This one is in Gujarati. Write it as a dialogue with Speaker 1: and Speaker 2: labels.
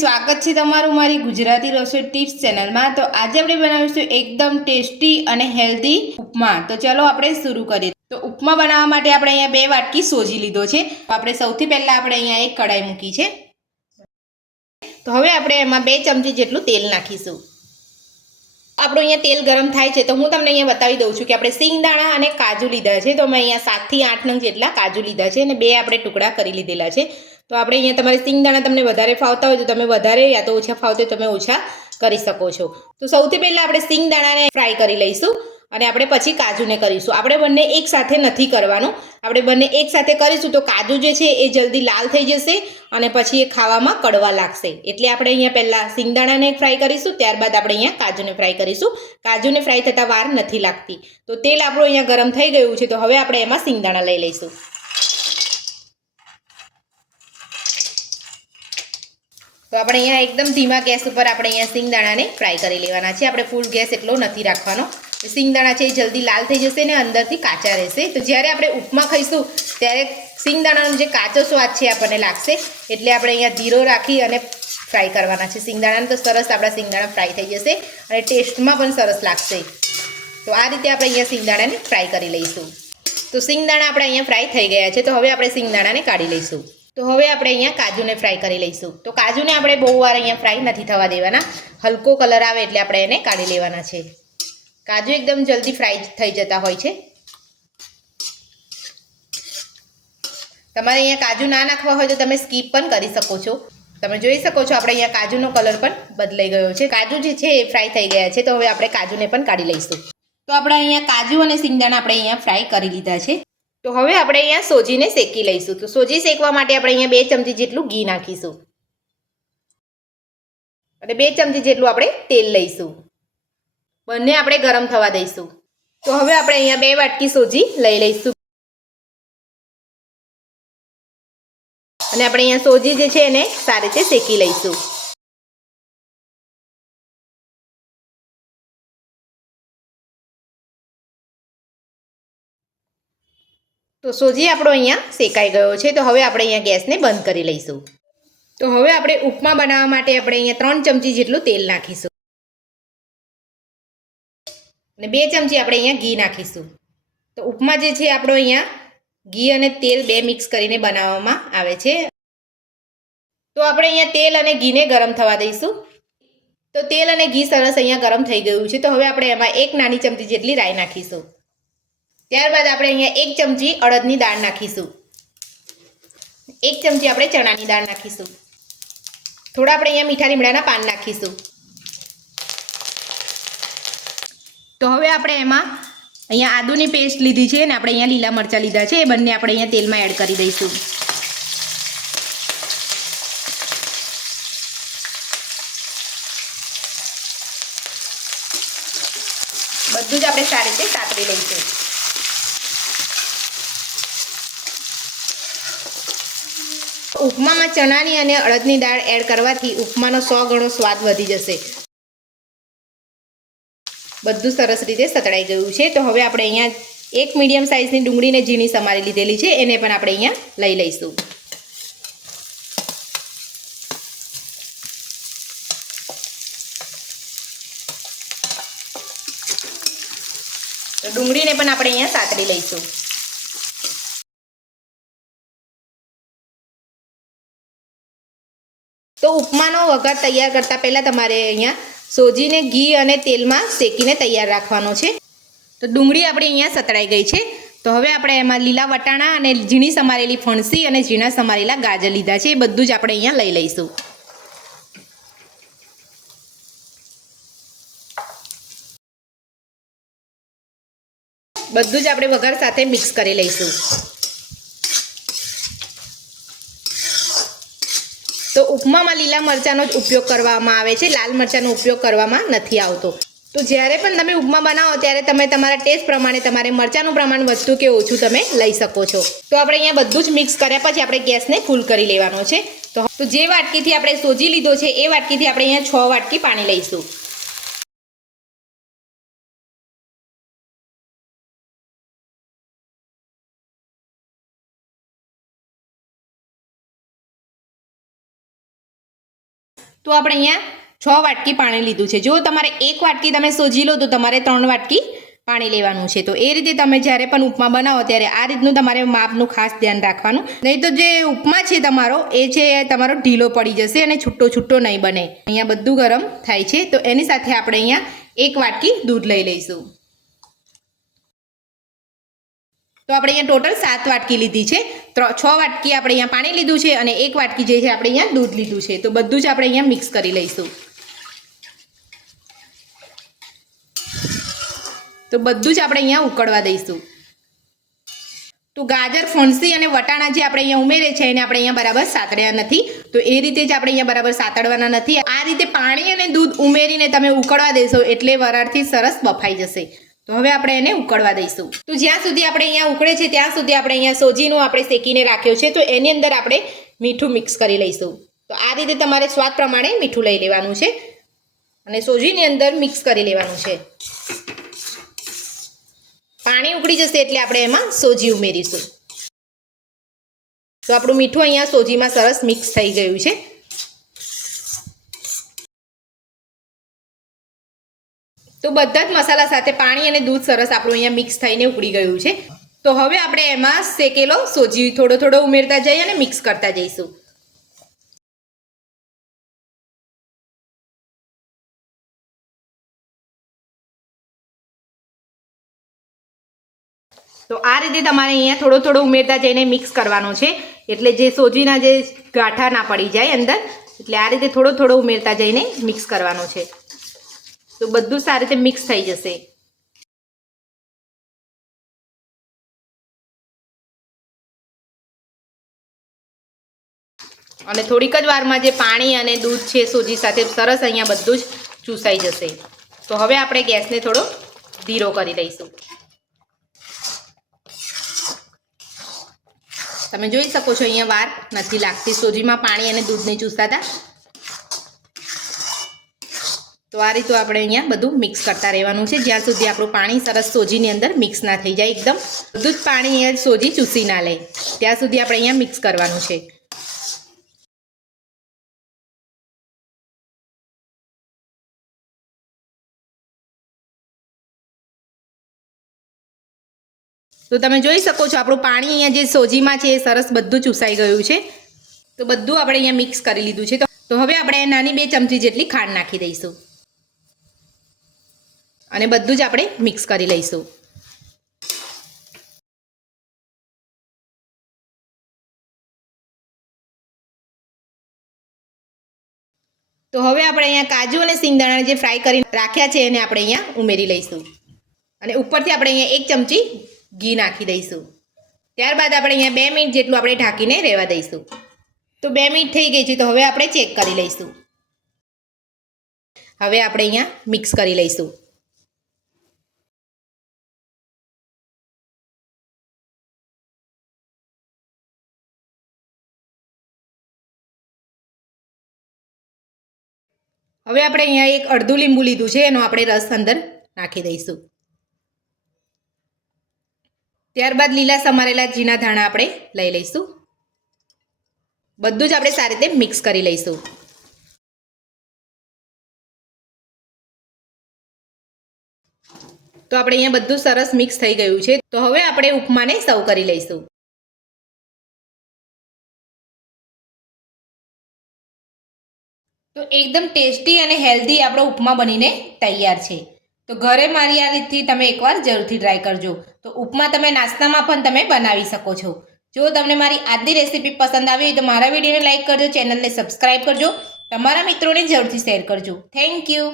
Speaker 1: સ્વાગત છે તમારું મારી ગુજરાતી રસોઈ ટિપ્સ ચેનલમાં. તો આજે આપણે બનાવીશું એકદમ ટેસ્ટી અને હેલ્ધી ઉપમા. તો ચલો આપણે શરૂ કરીએ. તો ઉપમા બનાવવા માટે આપણે અહીંયા બે વાટકી સોજી લીધો છે. આપણે સૌથી પહેલાં આપણે અહીંયા એક કઢાઈ મૂકી છે. તો હવે આપણે એમાં બે ચમચી જેટલું તેલ નાખીશું. આપણું અહીંયા તેલ ગરમ થાય છે તો હું તમને અહીંયા બતાવી દઉં છું કે આપણે સિંગદાણા અને કાજુ લીધા છે. તો મેં અહીંયા સાતથી આઠ નંગ જેટલા કાજુ લીધા છે અને બે આપણે ટુકડા કરી લીધેલા છે. તો આપણે અહીંયા તમારે સિંગદાણા તમને વધારે ફાવતા હોય તો તમે વધારે યા તો ઓછા ફાવતા તમે ઓછા કરી શકો છો. તો સૌથી પહેલાં આપણે સિંગદાણાને ફ્રાય કરી લઈશું અને આપણે પછી કાજુને કરીશું. આપણે બંને એક સાથે નથી કરવાનું. આપણે બંને એક સાથે કરીશું તો કાજુ જે છે એ જલ્દી લાલ થઈ જશે અને પછી એ ખાવામાં કડવા લાગશે. એટલે આપણે અહીંયા પહેલાં સિંગદાણાને ફ્રાય કરીશું, ત્યારબાદ આપણે અહીંયા કાજુને ફ્રાય કરીશું. કાજુને ફ્રાય થતાં વાર નથી લાગતી. તો તેલ આપણું અહીંયા ગરમ થઈ ગયું છે, તો હવે આપણે એમાં સિંગદાણા લઈ લઈશું. તો આપણે અહીંયા એકદમ ધીમા ગેસ ઉપર આપણે અહીંયા સિંગદાણાને ફ્રાય કરી લેવાના છે. આપણે ફૂલ ગેસ એટલો નથી રાખવાનો. સિંગદાણા છે એ જલ્દી લાલ થઈ જશે ને અંદરથી કાચા રહેશે. તો જ્યારે આપણે ઉપમા ખાઈશું, ત્યારે સિંગદાણાનો જે કાચો સ્વાદ છે આપણને લાગશે. એટલે આપણે અહીંયા ધીરો રાખી અને ફ્રાય કરવાના છે. સિંગદાણાને તો સરસ આપણા સિંગદાણા ફ્રાય થઈ જશે અને ટેસ્ટમાં પણ સરસ લાગશે. તો આ રીતે આપણે અહીંયા સિંગદાણાને ફ્રાય કરી લઈશું. તો સિંગદાણા આપણે અહીંયા ફ્રાય થઈ ગયા છે. તો હવે આપણે સિંગદાણાને કાઢી લઈશું. તો હવે આપણે અહીંયા કાજુને ફ્રાય કરી લઈશું. તો કાજુને આપણે બહુ વાર અહીંયા ફ્રાય નથી થવા દેવાના. હલકો કલર આવે એટલે આપણે એને કાઢી લેવાના છે. કાજુ એકદમ જલ્દી ફ્રાય થઈ જતા હોય છે. તમારે અહીંયા કાજુ ના નાખવા હોય તો તમે સ્કીપ પણ કરી શકો છો. તમે જોઈ શકો છો આપણે અહીંયા કાજુનો કલર પણ બદલાઈ ગયો છે. કાજુ જે છે એ ફ્રાય થઈ ગયા છે. તો હવે આપણે કાજુને પણ કાઢી લઈશું. તો આપણે અહીંયા કાજુ અને સિંગદાણા આપણે અહીંયા ફ્રાય કરી લીધા છે. તો હવે આપણે અહીંયા સોજીને શેકી લઈશું. તો સોજી શેકવા માટે આપણે અહીંયા બે ચમચી જેટલું ઘી નાખીશું. અને બે ચમચી જેટલું આપણે તેલ લઈશું. બંને આપણે ગરમ થવા દઈશું. તો હવે આપણે અહીંયા બે વાટકી સોજી લઈ લઈશું. અને આપણે અહીંયા સોજી જે છે એને સારી રીતે શેકી લઈશું. તો સોજી આપણો અહીંયા શેકાઈ ગયો છે. તો હવે આપણે અહીંયા ગેસને બંધ કરી લઈશું. તો હવે આપણે ઉપમા બનાવવા માટે આપણે અહીંયા ત્રણ ચમચી જેટલું તેલ નાખીશું. અને બે ચમચી આપણે અહીંયા ઘી નાખીશું. તો ઉપમા જે છે આપણો અહીંયા ઘી અને તેલ બે મિક્સ કરીને બનાવવામાં આવે છે. તો આપણે અહીંયા તેલ અને ઘીને ગરમ થવા દઈશું. તો તેલ અને ઘી સરસ અહીંયા ગરમ થઈ ગયું છે. તો હવે આપણે એમાં એક નાની ચમચી જેટલી રાઈ નાખીશું. ત્યારબાદ આપણે અહીંયા એક ચમચી અડદની દાળ નાખીશું. એક ચમચી આપણે ચણાની દાળ નાખીશું. થોડા આપણે અહીંયા મીઠા લીમડાના પાન નાખીશું. તો હવે આપણે એમાં અહીંયા આદુની પેસ્ટ લીધી છે અને આપણે અહીંયા લીલા મરચાં લીધા છે. એ બંને આપણે અહીંયા તેલમાં એડ કરી દઈશું. બધું જ આપણે સારી રીતે સાતરી લઈશું. ઉપમામાં ચણાની અને અડદની દાળ એડ કરવાથી ઉપમાનો સો ગણો સ્વાદ વધી જશે. બધું સરસ રીતે સતળાઈ ગયું છે. તો હવે આપણે અહીંયા એક મીડિયમ સાઇઝની ડુંગળીને ઝીણી સમારી લીધેલી છે. એને પણ આપણે અહીંયા લઈ લઈશું. ડુંગળીને પણ આપણે અહીંયા સાતરી લઈશું. ઉપમાનો વઘાર તૈયાર કરતાં પહેલાં તમારે અહીંયા સોજીને ઘી અને તેલમાં શેકીને તૈયાર રાખવાનો છે. તો ડુંગળી આપણી અહીંયા સતળાઈ ગઈ છે. તો હવે આપણે એમાં લીલા વટાણા અને ઝીણી સમારેલી ફણસી અને ઝીણા સમારેલા ગાજર લીધા છે. એ બધું જ આપણે અહીંયા લઈ લઈશું. બધું જ આપણે વઘાર સાથે મિક્સ કરી લઈશું. ઉપમામાં લીલા મરચાંનો જ ઉપયોગ કરવામાં આવે છે. લાલ મરચાંનો ઉપયોગ કરવામાં નથી આવતો. તો જ્યારે પણ તમે ઉપમા બનાવો, ત્યારે તમે તમારા ટેસ્ટ પ્રમાણે, તમારે મરચાંનું પ્રમાણ વધતું કે ઓછું તમે લઈ શકો છો. તો આપણે અહીંયા બધું જ મિક્સ કર્યા પછી આપણે ગેસને ફૂલ કરી લેવાનો છે. તો જે વાટકીથી આપણે સોજી લીધો છે, એ વાટકીથી આપણે અહીંયા છ વાટકી પાણી લઈશું. તો આપણે અહીંયા છ વાટકી પાણી લીધું છે. જો તમારે એક વાટકી તમે સોજી લો તો તમારે ત્રણ વાટકી પાણી લેવાનું છે. તો એ રીતે તમે જ્યારે પણ ઉપમા બનાવો ત્યારે આ રીતનું તમારે માપનું ખાસ ધ્યાન રાખવાનું. નહીં તો જે ઉપમા છે તમારો, એ છે તમારો ઢીલો પડી જશે અને છૂટો છૂટો નહીં બને. અહીંયા બધું ગરમ થાય છે. તો એની સાથે આપણે અહીંયા એક વાટકી દૂધ લઈ લઈશું. તો આપણે અહીંયા ટોટલ સાત વાટકી લીધી છે. છ વાટકી આપણે અહીંયા પાણી લીધું છે અને એક વાટકી જે છે આપણે અહીંયા દૂધ લીધું છે. તો બધું જ આપણે અહીંયા મિક્સ કરી લઈશું. તો બધું જ આપણે અહીંયા ઉકળવા દઈશું. તો ગાજર, ફણસી અને વટાણા જે આપણે અહીંયા ઉમેરે છે એને આપણે અહીંયા બરાબર સાતડ્યા નથી. તો એ રીતે જ આપણે અહીંયા બરાબર સાતળવાના નથી. આ રીતે પાણી અને દૂધ ઉમેરીને તમે ઉકળવા દેશો એટલે વરાળથી સરસ બફાઈ જશે. તો હવે આપણે એને ઉકળવા દઈશું. તો જ્યાં સુધી આપણે અહીંયા ઉકળે છે, ત્યાં સુધી આપણે અહીંયા સોજીનું આપણે શેકીને રાખ્યો છે, તો એની અંદર આપણે મીઠું મિક્સ કરી લઈશું. તો આ રીતે તમારે સ્વાદ પ્રમાણે મીઠું લઈ લેવાનું છે અને સોજીની અંદર મિક્સ કરી લેવાનું છે. પાણી ઉકળી જશે એટલે આપણે એમાં સોજી ઉમેરીશું. તો આપણું મીઠું અહીંયા સોજીમાં સરસ મિક્સ થઈ ગયું છે. તો બધા જ મસાલા સાથે પાણી અને દૂધ સરસ આપણું અહીંયા મિક્સ થઈને ઉકળી ગયું છે. તો હવે આપણે એમાં શેકેલો સોજી થોડો થોડો ઉમેરતા જઈએ અને મિક્સ કરતા જઈશું. તો આ રીતે તમારે અહીંયા થોડો થોડો ઉમેરતા જઈને મિક્સ કરવાનો છે. એટલે જે સોજીના જે ગાંઠા ના પડી જાય અંદર, એટલે આ રીતે થોડો થોડો ઉમેરતા જઈને મિક્સ કરવાનો છે. તો બધું સારી રીતે મિક્સ થઈ જશે. અને થોડીક જ વારમાં જે પાણી અને દૂધ છે, સોજી સાથે સરસ અહીંયા બધું જ ચૂસાઈ જશે. તો હવે આપણે ગેસને થોડો ધીરો કરી લઈશું. તમે જોઈ શકો છો, અહીંયા વાર નથી લાગતી. સોજીમાં પાણી અને દૂધને ચૂસાતા તો આ રીતે આપણે અહીંયા બધું મિક્સ કરતા રહેવાનું છે. જ્યાં સુધી આપણું પાણી સરસ સોજીની અંદર મિક્સ ના થઈ જાય એકદમ. બધું જ પાણી અહીંયા સોજી ચૂસી ના લે. ત્યાં સુધી આપણે અહીંયા મિક્સ કરવાનું છે. તો તમે જોઈ શકો છો આપણું પાણી અહીંયા જે સોજીમાં છે એ સરસ બધું ચૂસાઈ ગયું છે. તો બધું આપણે અહીંયા મિક્સ કરી લીધું છે. તો હવે આપણે નાની બે ચમચી જેટલી ખાંડ નાખી દઈશું. અને બધું જ આપણે મિક્સ કરી લઈશું. તો હવે આપણે અહીંયા કાજુ અને સિંગદાણા જે ફ્રાય કરી રાખ્યા છે એને આપણે અહીંયા ઉમેરી લઈશું. અને ઉપરથી આપણે અહીંયા એક ચમચી ઘી નાખી દઈશું. ત્યારબાદ આપણે અહીંયા બે મિનિટ જેટલું આપણે ઢાંકીને રહેવા દઈશું. તો બે મિનિટ થઈ ગઈ છે, તો હવે આપણે ચેક કરી લઈશું. હવે આપણે અહીંયા મિક્સ કરી લઈશું. હવે આપણે અહીંયા એક અડધું લીંબુ લીધું છે, એનો આપણે રસ અંદર નાખી દઈશું. ત્યારબાદ લીલા સમારેલા ઝીણા ધાણા આપણે લઈ લઈશું. બધું જ આપણે સારી રીતે મિક્સ કરી લઈશું. તો આપણે અહીંયા બધું સરસ મિક્સ થઈ ગયું છે. તો હવે આપણે ઉપમાને સર્વ કરી લઈશું. તો એકદમ ટેસ્ટી અને હેલ્ધી આપણો ઉપમા બનીને તૈયાર છે. તો ઘરે મારી આ રીતથી તમે એકવાર જરૂરથી ટ્રાય કરજો. તો ઉપમા તમે નાસ્તામાં પણ તમે બનાવી શકો છો. જો તમને મારી આજની રેસીપી પસંદ આવી તો મારા વિડીયોને લાઇક કરજો, ચેનલને સબસ્ક્રાઈબ કરજો. તમારા મિત્રોને જરૂરથી શેર કરજો. Thank you.